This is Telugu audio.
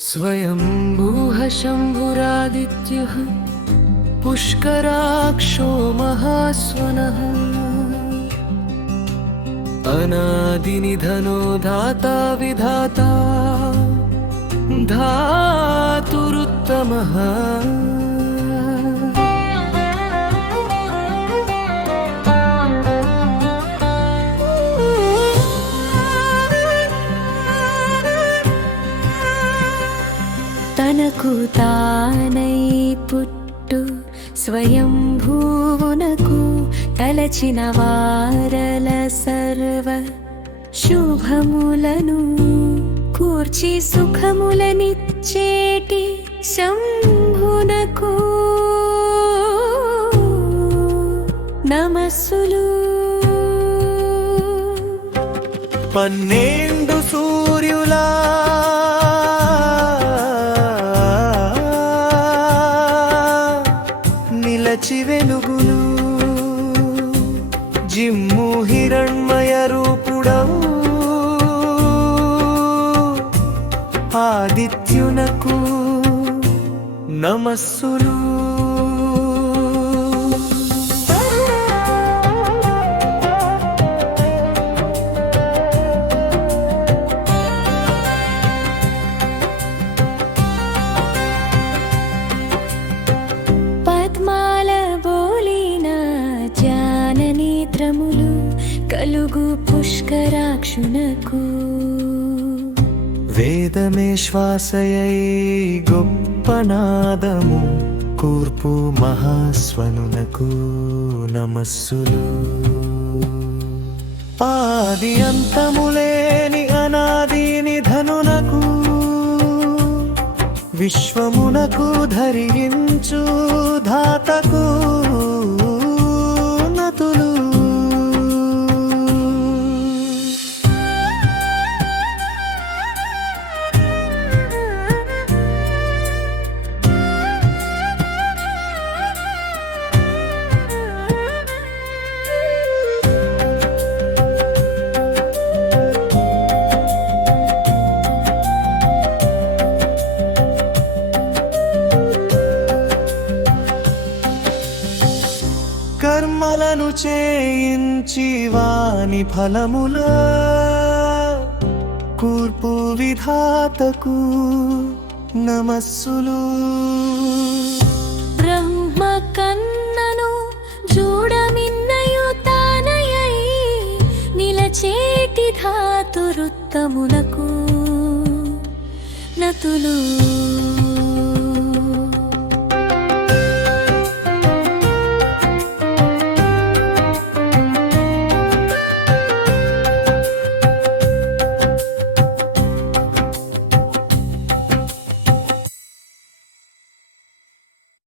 स्वयंभूः शम्भुरादित्यः पुष्कराक्षो महास्वनः अनादिनिधनो धाता विधाता धातुरुत्तमः తనకు తానై పుట్టు స్వయంభూవునకు తలచిన వారల సర్వ శుభములను కూర్చి సుఖములనిచ్చేటి శంభునకు నమస్సులు. పన్నెండు సూర్యులా నిలచి వెలుగులు జిమ్ము హిరణ్మయ రూపుడవు ఆదిత్యునకు నమస్సులు. కలుగు పుష్కరాక్షునకు వేదమే శ్వాసయై గొప్ప నాదము కూర్పు మహాస్వనునకు నమస్సులు. ఆది అంతములేని అనాది నిధనునకు విశ్వమునకు ధరించు ధాతకు నతులు. కర్మలను చేయించి వాని ఫలముల కూర్పు విధాతకు నమస్సులు. బ్రహ్మ కన్నను చూడమిన్నయు తానయై నిలచేటి ధాతురుత్తమునకు నతులు.